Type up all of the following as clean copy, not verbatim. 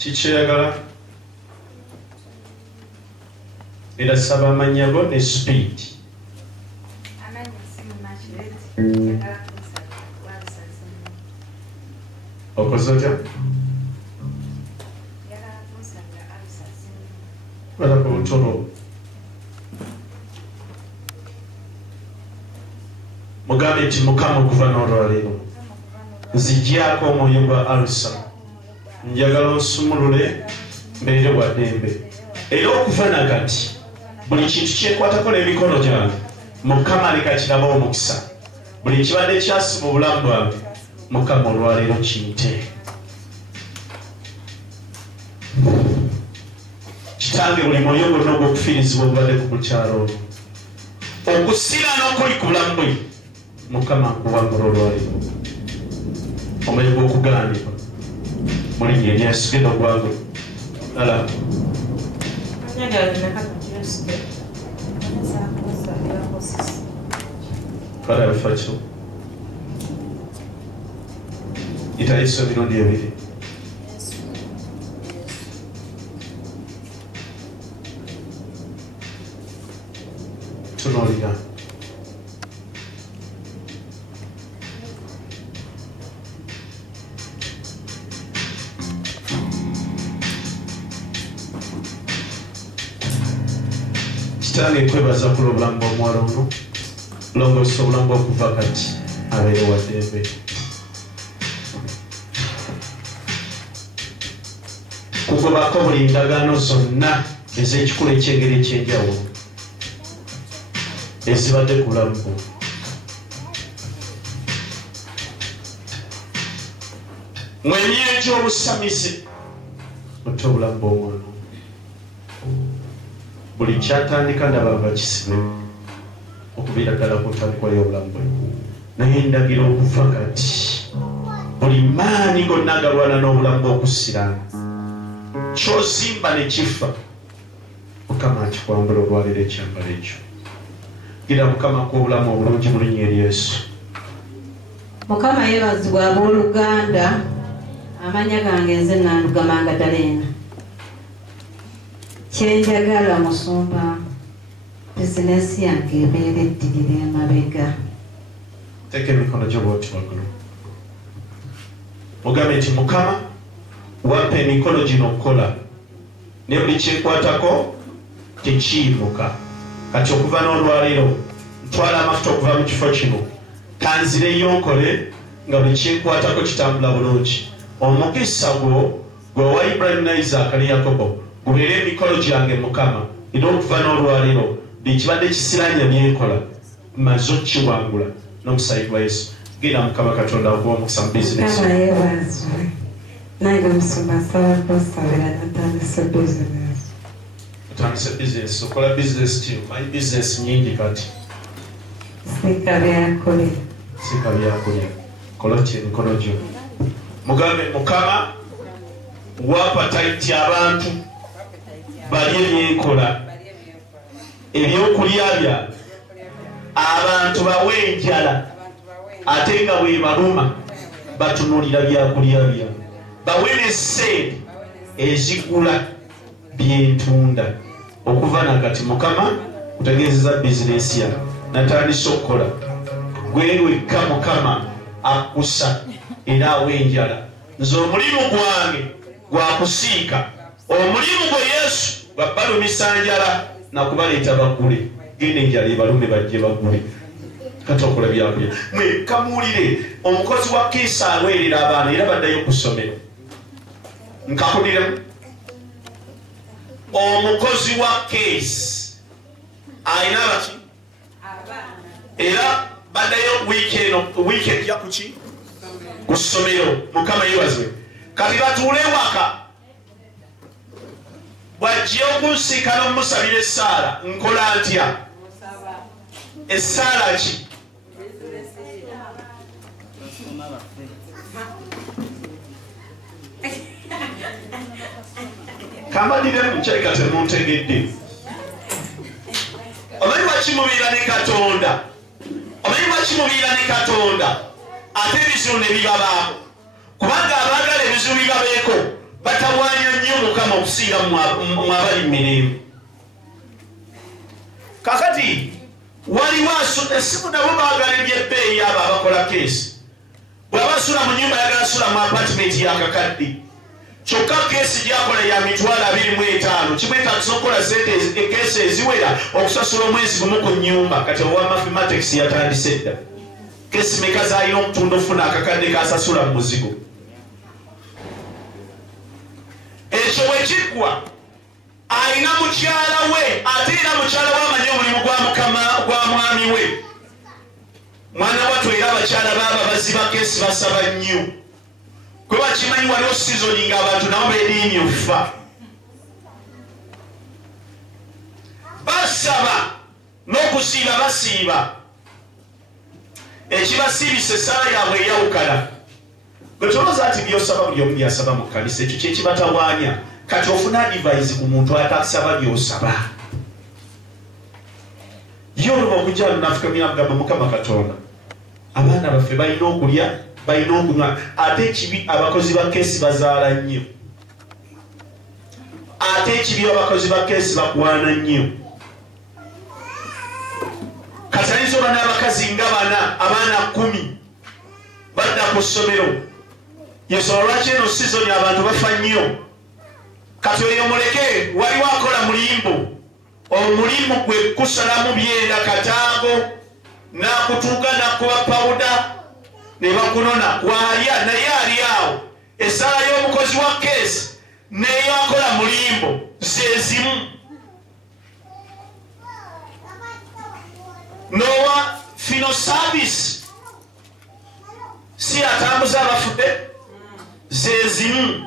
Chichayagala. Era saba amanyago ne speed. Okozotya? Wala kutono. Mugabe ati Mukama okuva n'olwaleero nziggyako omwoyo gwa Alsa njagala onsumulule mbeere bwa ddembe era okuva nakati buli kintu kyekwatako n'emikono gyange Mukama aleka kiraba omukisa buli kibadde kyasiba obulamu bwange Mukama olwaleero kiyite kitange buli mwoyo gwonna ogw'okufiirizibwa obubadde ku bukyalo okusira n'okuli ku bulamu bwe Mukama nkuwangula olwaleero omwoyo gw'okugaanibwa mu linnya erya Yesu genda ogwagwe ala kale abifa kyo ita Yesu emirundi ebiri tunoolira kitange kwebaza kula obulamu bw'omuwala ono longosa obulamu bw'okuva kati abeere wa ddembe kugobako buli ndagaano zonna ez'ekikula ekyengeri ekyenjawulo ezibadde ku bulamu bwo mwenye egy'obusamize otte obulamu bw'omwana buli kyatandika ndaba bakisibe okubeera ddala ku ntandikwa y'obulamu bwe naye ndagira okufa kati buli maanyi gonna agalwana n'obulamu bw'okussirana ky'ozimba ne kifa Mukama akikwambula olwaleero ekyambalo ekyo gira Mukama kw'obulamu obulungi mu linnya erya Yesu Mukama yeebazibwa abooluganda amanya gange nze Nandugamanga Dalena kyenjagala musumba bizinesi yange ebeera eddirira emabega teeka emikono gyo bw'oti waggulu mugambe nti Mukama wampa emikono gino okukola ne buli kyekwatako tekiyimuka kati okuva n'olwaleero ntwala amafuta okuva mu kifo kino kanzireyo nkole nga buli kyekwatako kitambula bulungi omukisa gwo gwewa Ibrahimu ne Isaaka ne Yakobo gubeere emikono gyange Mukama era okuva n'olwaleero buli kibadde kisiranya byenkola maze okkiwangula n'omusaayi gwa Yesu genda Mukama Katonda okuwa omukisa mu bizinesi nange musumba nsaba kunsabira natandise bizinesi otandise bizinesi okola bizinesi ki omanyi bizinesi nyingi kati sika byakulya kola ki emikono gyo mugambe Mukama wapatayiti abantu balye ebyenkola ebyokulya bya abantu bawe enjala ate nga bwe baluma batunulira byakulya bya bawe n'essente ezigula byentunda okuva nakati Mukama kutegeezeza bizinesi ya natandise okukola gwewekka Mukama akusa era awenjala nze omulimu gwange gwakusiika omulimu gwe Yesu gwabalumisa njala nakubaleeta bagule genda enjala ebalume bajje bagule kati okola byakulya mwe kamuwulire omukozi wa Kiisa alwerera abaana era baddayo ku ssomero nkakudiramu omukozi wa Kiisa alina abaki era baddayo wiikendi ya kuki ku ssomero Mukama yeebazibwe kati batuule waka bw'ajja okunsiika n'omusabira essaala nkola ntya essaala ki kamalire mukyeka temuntegedde omanyi lwakimubiira ne Katonda omanyi lwakimubiira ne Katonda ate ebizibu ne bibabaako kubanga abaagala ebizibu bibabeeko batawaanya nnyo Mukama okusinga mwabali mirembe. Kakati waliwo esimu nabo baagala ebyebbeeyi abo abakola keesi. Bw'aba asula mu nnyumba ayagala asula mu apatimenti yakakadde. Kyokka keesi gyakola ya mitwalo 25 kimwetaagisa okukola keesi eziwera okusasula omwezi gumu ku nnyumba. Kati owa mathematics yatandise dda. Keesi meka z'alina omutunda ofuna akakadde kasasula mu muzigo. Ekyo bwe kiggwa alina mukyala we ate era mukyala we amanyi omulimu gwa mwami we. Mwana wattu era abakyala baaba baziba keesi basaba nnyo. Kwe bakimanyi waliwo sizoni ng'abantu nabo beediimye okufa. Basaba n'okusiiba basiiba. Ekibasiibisa essala yaabwe eyawukana. Gwe tolowooza nti by'osaba buli omu byasaba mu kkanisa ekyo kyekibatawaanya. Kati ofuna advice ku muntu atasaba by'osaba. Yo oluba okujja lunafukamira mugamba Mukama Katonda. Abaana baffe balina okulya, balina okunywa. Ate ekibi abakozi ba keesi bazaala nnyo. Ate ekibi abakozi ba keesi bakwana nnyo. Kati ayinza oba n'abakazi nga bana, abaana 10 badda ku ssomero. Yensonga lwaki eno sizoni abantu bafa nnyo. Kati oyo muleke waliwo akola mulimbo. Omulimu gwe kusalamu byenda kataago n'akutuuka n'akuba pawuda ne bakunona kwalya naye ali awo. Essala y'omukozi wa keesi n'eyo akola mulimbo zezimu. N'owa fino service si atambuza abafudde zezimu.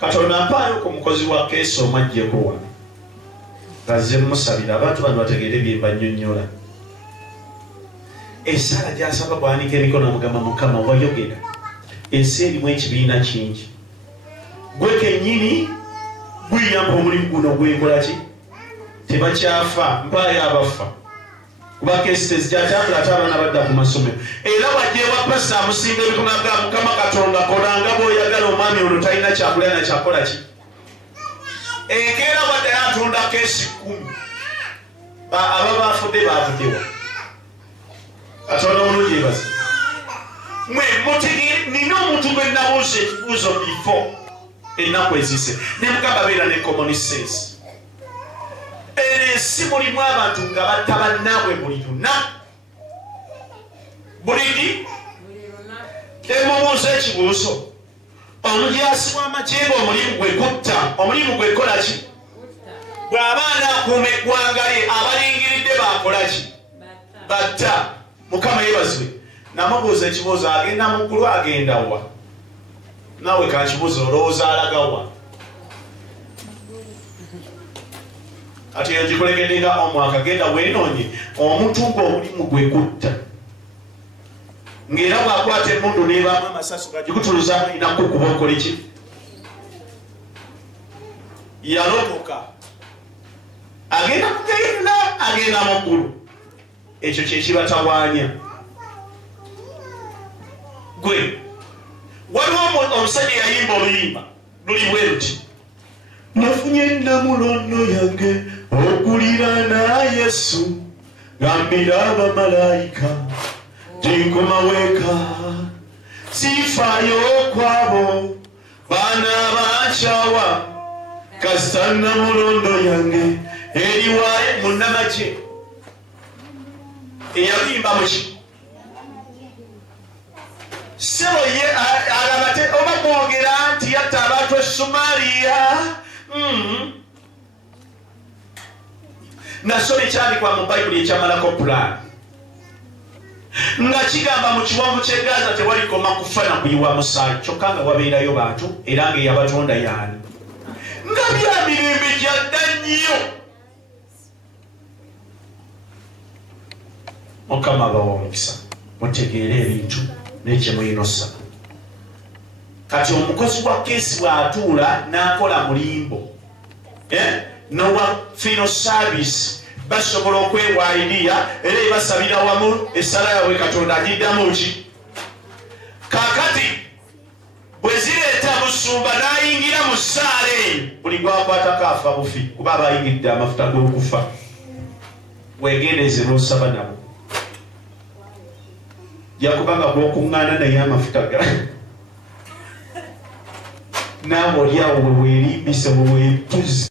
Katonda mpaayo ku mukozi wa keesi omwaggyeko wano ngazze musabira abantu bano bategeere bye bannyonnyola. Essala gy'asaba bwanika emikono amugamba Mukama wayogera. Ensi erimu ekibiina kingi. Gwe kennyini gwiyamba omulimu guno gwenkola ki? Tebakyafa mpaayo abafa. Kuba keesi tezikyatambula ate abaana badda ku masomero. Era bw'ajja ewa pasita amusinga emikono agamba Mukama Katonda kolanga bw'oyagala omwami ono talina kyakulya na kyakola ki. Enkeera bwadde atunda keesi 10. Aba baafudde baavuddewa. Katonda omulungi yebaze. Mwe mutegeere nina omuntu gwe nabuuza ekibuuzo before ennaku ezise. Ne Mukama beera ne common sense. Ensi mulimu abantu nga batta bannaabwe buli lunaku. Bulidi emubuuza ekibuuzo. Omujaasi w'amakyega omulimu gwe kutta. Omulimu gwe kola ki? Bw'aba anakuuma eggwanga lye abalingiridde bakola ki? Batta. Mukama yeebazibwe. Namubuuza ekibuuzo agenda mu ggulu agenda wa? Naawe kankibuuza olowooza alaga wa? Ati yagikulekeddenga omwaka genda weenoonye omuntu ng'omulimu gwe kutta. Ng'era bw'akwata emmundu n'ebaamu amasasu gagikutuluza inaku kuba okole ki? Yalokoka. Agenda kugenda agenda mu ggulu. Ekyo kye kibatawaanya. Gwe waliwo omusajja yayimba oluyimba luli bwe luti. Nafunye ennamulondo yange okuliraana Yesu gambira abamalayika tinkoma weka sifaayo kwabo baana bankyawa kasita nnamulondo yange eriwaye munnamagye eyabimba muki sebo ye alabate oba mwogera nti yatta abantu e Somalia. Nasoma ekyandikwa mu Bayibuli ekyamalako pulaani nga kigamba mu kiwonvu ky'e Gaza tewalikoma kufa na kuyiwa musaayi kyokka nga wabeerayo bantu era ng'eyabatonda yaani nga bya mirembe gyadda nnyo. Mukama abawa omukisa mutegeere ebintu n'ekyemuyinosa. Kati omukozi wa keesi bw'atuula n'akola mulimbo nowa fino service basobola okwewaalirira era ebasabira wamu essala yaabwe Katonda agiddamu ki. Kaakati buli gwakwatako afa bufi kuba bayigidde amafuta g'okufa wegendeze n'osaba nabo yakubanga bwokuŋŋaana naye amafuta ga naawe oli awo weweerimbise weweetuzi